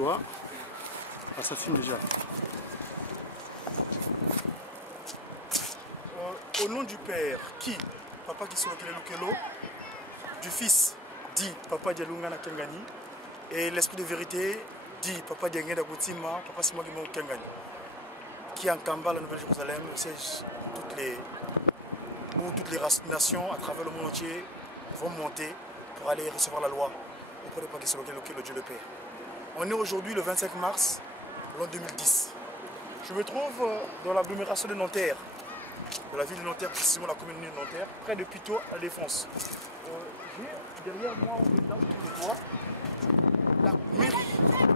toi. Ah, ça filme déjà. Au nom du Père, qui? Papa qui sont Lokelo. Du Fils, dit Papa Dialungana Kengani. Et l'Esprit de vérité, dit Papa Diangenda Goutima, Papa Simon Kengani. Qui en Kamba, la Nouvelle-Jérusalem, c'est toutes les nations à travers le monde entier vont monter pour aller recevoir la loi auprès de Papa qui sont le Dieu le Père. On est aujourd'hui le 25 mars, l'an 2010. Je me trouve dans l'agglomération de Nanterre, de la ville de Nanterre, précisément la commune de Nanterre, près de Puteaux à la Défense. J'ai derrière moi, là où je le vois, la mairie,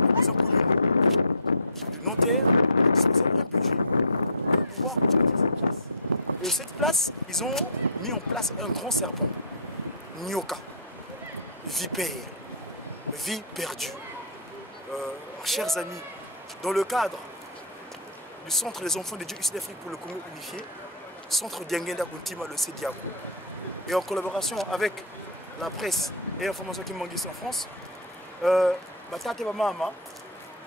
la mise en commune de Nanterre a disposé un budget pour pouvoir utiliser cette place. Et cette place, ils ont mis en place un grand serpent, Nyoka, vipère, vie perdue. Chers amis, dans le cadre du Centre des enfants de Dieu Ici d'Afrique pour le Congo unifié, Centre Diangenda Kuntima, le CDIACO, et en collaboration avec la presse et l'information qui manque ici en France, Batate Bamama,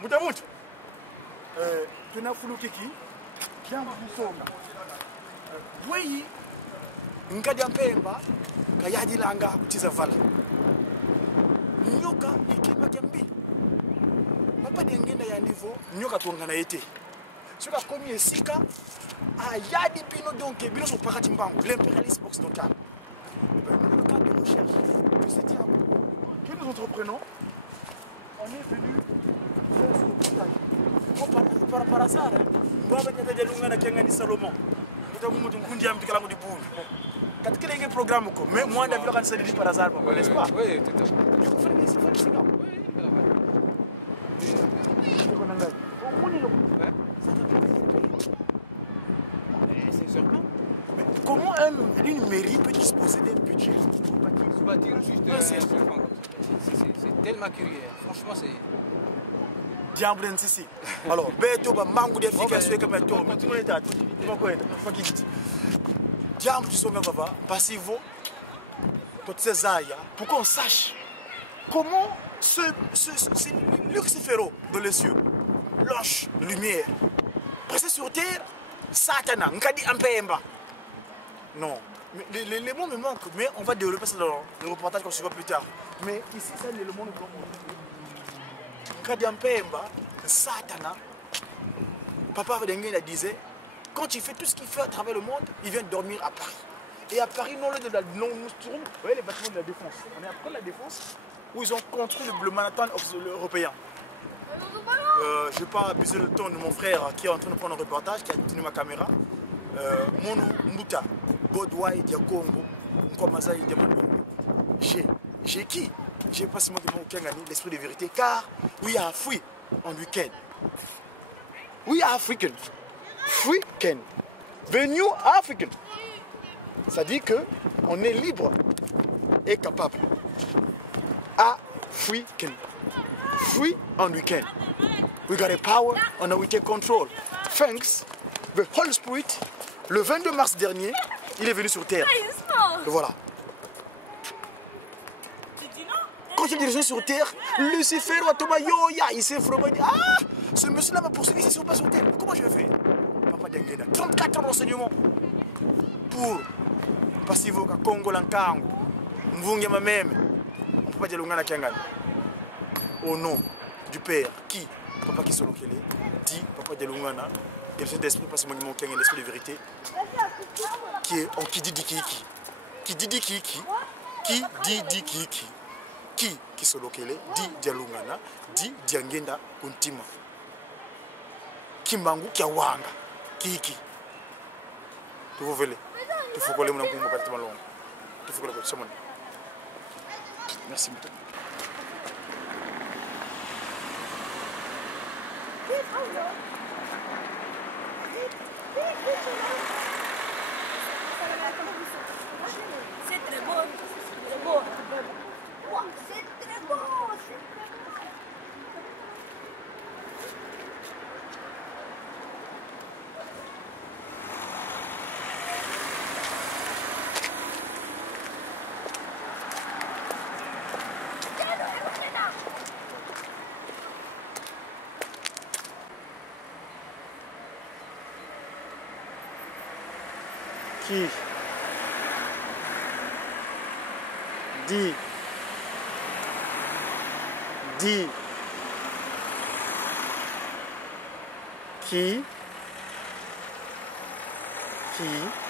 Moutamout, Tena Fulukiki, Kian Bousonga, Bouyi, Nkadiampemba, Kayadi Langa, Tizavala, Nyoka, Ikima Kiambi. Papa Diangenda ya niveau, Nyoka Tongana été. Ce qui a commis un Sika, il y a des pinots donc, ils sont partis l'impérialisme occidental. Dans le cadre de recherche de ce diable que nous entreprenons, on est venu faire ce reportage. Par hasard, nous avons Salomon. Nous avons dit un programme, mais moi, je vais faire par hasard, n'est-ce pas? Oui, tout à fait. C'est certain. Comment une mairie peut disposer d'un budget pour bâtir juste un serpent comme ça? C'est tellement curieux. Franchement, c'est... Diable ici. Alors, Beto, mango de efficacité comme un tour. Mais tout le monde est à tout. Tu vas quoi? Diable, tu sais, papa, passivo, toutes ces aïes, pour qu'on sache comment ce Lucifero dans les cieux, l'ange, lumière, passé sur terre, Satana, Nkadi Ampemba. Non, mais les mots me manquent, mais on va développer ça dans le reportage qu'on se voit plus tard. Mais ici, ça, le monde est comme Nkadi Ampemba, Satana, Papa Vedengena disait, quand il fait tout ce qu'il fait à travers le monde, il vient dormir à Paris. Et à Paris, non, nous trouvons, vous voyez les bâtiments de la Défense. On est après la Défense, où ils ont construit le Manhattan européen. Je ne vais pas abuser le temps de mon frère qui est en train de prendre un reportage, qui a tenu ma caméra. Mono Mbuta, Godwai, Diakongo, Nkomazaï, Diamandongo. J'ai qui? J'ai pas seulement gagné l'esprit de vérité, car we are free on weekend. We are African. Free can. The new African. Ça dit que on est libre et capable. African. Free on weekend. We got a power and we take control. Thanks, the Holy Spirit, le 22 mars dernier, il est venu sur terre. Le voilà. Quand il est descendu sur terre, Lucifer, il s'est frôlé. Ah, ce monsieur-là m'a poursuivi, c'est sur pas sur terre. Comment je vais faire? Papa Diangenda, 34 ans d'enseignement pour Passivo, Congo, Lankango, Mvunge Mameme. On ne peut pas dire Lungana Kiangani. Au nom du Père, qui, Papa qui Solokele, dit Papa de Lungana, et le Saint-Esprit, parce que mon Kiangani, l'esprit de vérité, qui est en Kididi. Qui dit Kiki. Qui Solokele, dit Dialungana, dit Diangenda Kuntima. Kimbangu Kiawanga, Kiki. Vous voulez? Il faut que les gens aient un peu de long. Il faut que les gens aient un peu. Merci beaucoup. C'est très beau. C'est beau. C'est très beau. Qui? Dis. Dis. Qui? Qui?